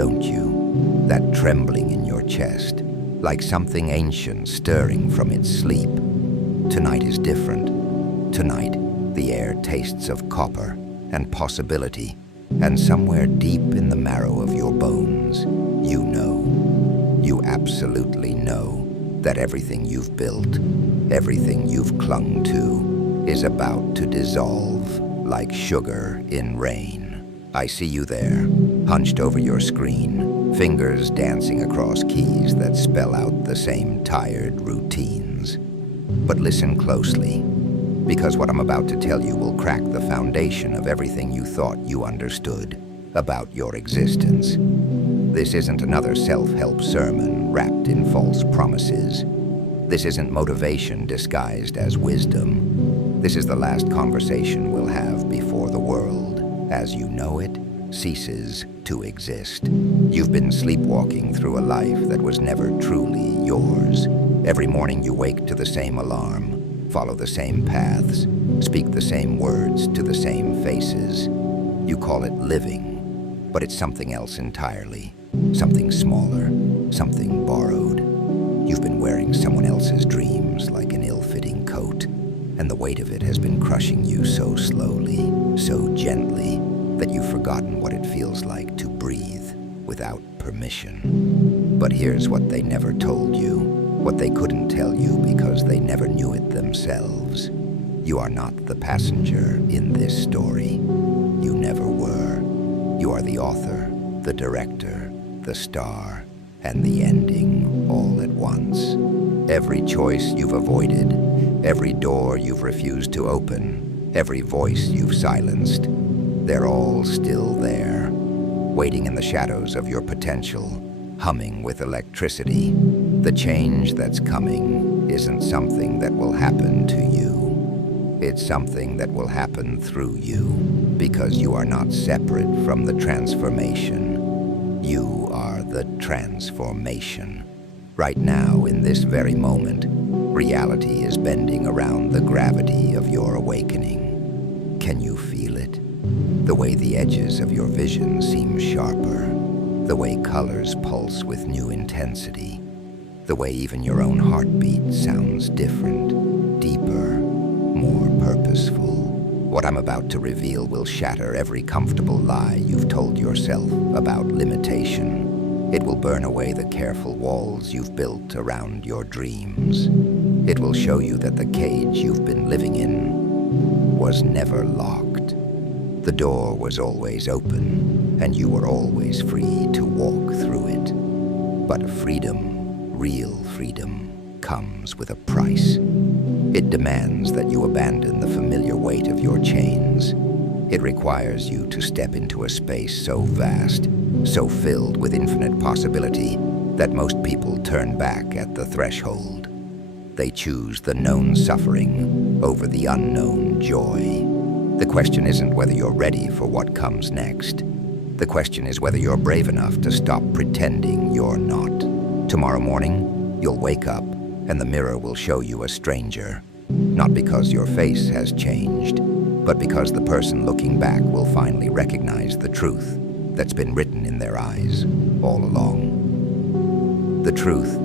don't you? That trembling in your chest, like something ancient stirring from its sleep. Tonight is different. Tonight, the air tastes of copper and possibility, and somewhere deep in the marrow of your bones, you absolutely know that everything you've built, everything you've clung to, is about to dissolve like sugar in rain. I see you there, hunched over your screen, fingers dancing across keys that spell out the same tired routines. But listen closely, because what I'm about to tell you will crack the foundation of everything you thought you understood about your existence. This isn't another self-help sermon wrapped in false promises. This isn't motivation disguised as wisdom. This is the last conversation we'll have before the world, as you know it, ceases to exist. You've been sleepwalking through a life that was never truly yours. Every morning you wake to the same alarm, follow the same paths, speak the same words to the same faces. You call it living, but it's something else entirely. Something smaller, something borrowed. You've been wearing someone else's dreams like an ill-fitting coat, and the weight of it has been crushing you so slowly, so gently, that you've forgotten what it feels like to breathe without permission. But here's what they never told you, what they couldn't tell you because they never knew it themselves. You are not the passenger in this story. You never were. You are the author, the director, the star, and the ending all at once. Every choice you've avoided, every door you've refused to open, every voice you've silenced, they're all still there, waiting in the shadows of your potential, humming with electricity. The change that's coming isn't something that will happen to you. It's something that will happen through you, because you are not separate from the transformation. You are the transformation. Right now, in this very moment, reality is bending around the gravity of your awakening. Can you feel it? The way the edges of your vision seem sharper, the way colors pulse with new intensity, the way even your own heartbeat sounds different, deeper, more purposeful. What I'm about to reveal will shatter every comfortable lie you've told yourself about limitation. It will burn away the careful walls you've built around your dreams. It will show you that the cage you've been living in was never locked. The door was always open, and you were always free to walk through it. But freedom, real freedom, comes with a price. It demands that you abandon the familiar weight of your chains. It requires you to step into a space so vast, so filled with infinite possibility, that most people turn back at the threshold. They choose the known suffering over the unknown joy. The question isn't whether you're ready for what comes next. The question is whether you're brave enough to stop pretending you're not. Tomorrow morning, you'll wake up, and the mirror will show you a stranger. Not because your face has changed, but because the person looking back will finally recognize the truth that's been written in their eyes all along. The truth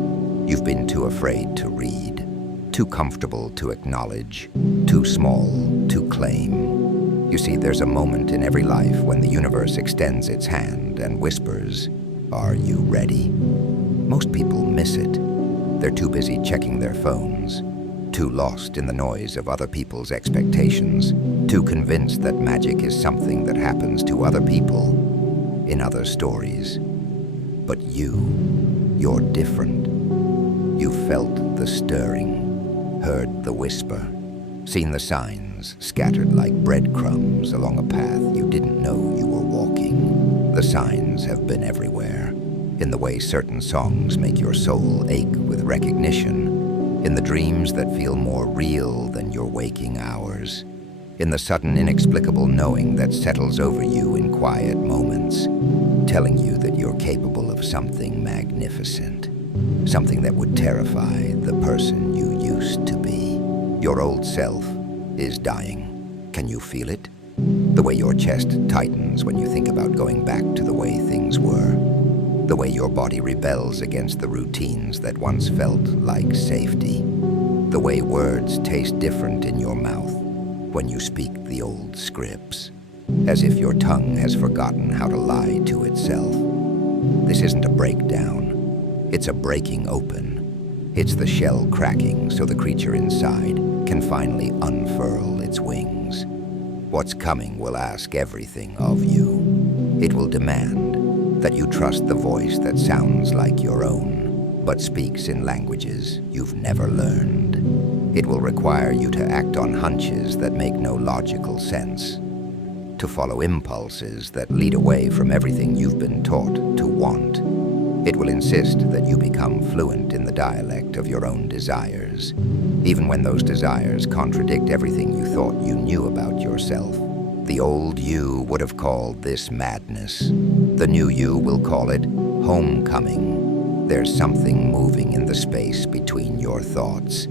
you've been too afraid to read, too comfortable to acknowledge, too small to claim. You see, there's a moment in every life when the universe extends its hand and whispers, "Are you ready?" Most people miss it. They're too busy checking their phones, too lost in the noise of other people's expectations, too convinced that magic is something that happens to other people, in other stories. But you're different. You felt the stirring, heard the whisper, seen the signs scattered like breadcrumbs along a path you didn't know you were walking. The signs have been everywhere, in the way certain songs make your soul ache with recognition, in the dreams that feel more real than your waking hours, in the sudden inexplicable knowing that settles over you in quiet moments, telling you that you're capable of something magnificent, something that would terrify the person you used to be. Your old self is dying. Can you feel it? The way your chest tightens when you think about going back to the way things were. The way your body rebels against the routines that once felt like safety. The way words taste different in your mouth when you speak the old scripts, as if your tongue has forgotten how to lie to itself. This isn't a breakdown, it's a breaking open. It's the shell cracking so the creature inside can finally unfurl its wings. What's coming will ask everything of you. It will demand that you trust the voice that sounds like your own, but speaks in languages you've never learned. It will require you to act on hunches that make no logical sense, to follow impulses that lead away from everything you've been taught to want. It will insist that you become fluent in the dialect of your own desires, even when those desires contradict everything you thought you knew about yourself. The old you would have called this madness. The new you will call it homecoming. There's something moving in the space between your thoughts,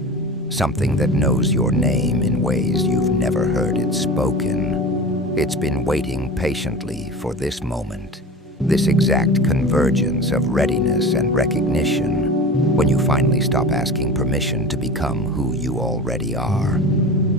something that knows your name in ways you've never heard it spoken. It's been waiting patiently for this moment, this exact convergence of readiness and recognition, when you finally stop asking permission to become who you already are.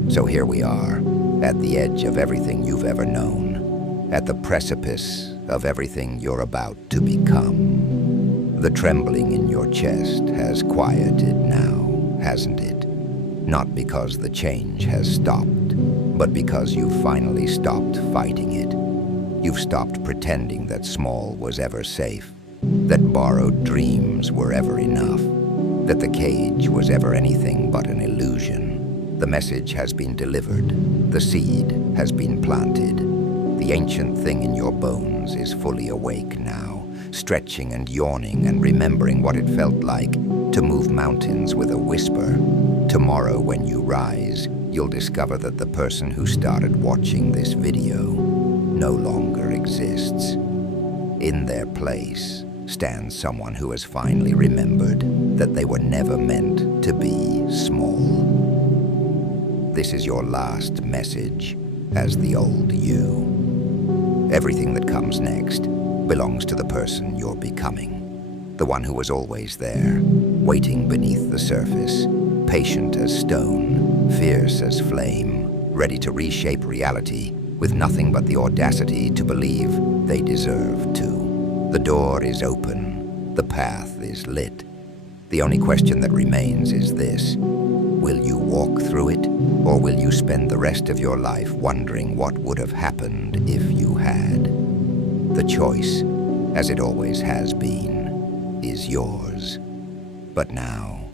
So here we are, at the edge of everything you've ever known, at the precipice of everything you're about to become. The trembling in your chest has quieted now, hasn't it? Not because the change has stopped, but because you've finally stopped fighting it. You've stopped pretending that small was ever safe, that borrowed dreams were ever enough, that the cage was ever anything but an illusion. The message has been delivered, the seed has been planted. The ancient thing in your bones is fully awake now, stretching and yawning and remembering what it felt like to move mountains with a whisper. Tomorrow when you rise, you'll discover that the person who started watching this video no longer exists. In their place stands someone who has finally remembered that they were never meant to be small. This is your last message as the old you. Everything that comes next belongs to the person you're becoming, the one who was always there, waiting beneath the surface, patient as stone, fierce as flame, ready to reshape reality with nothing but the audacity to believe they deserve to. The door is open, the path is lit. The only question that remains is this: will you walk through it, or will you spend the rest of your life wondering what would have happened if you had? The choice, as it always has been, is yours. But now,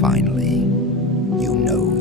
finally, you know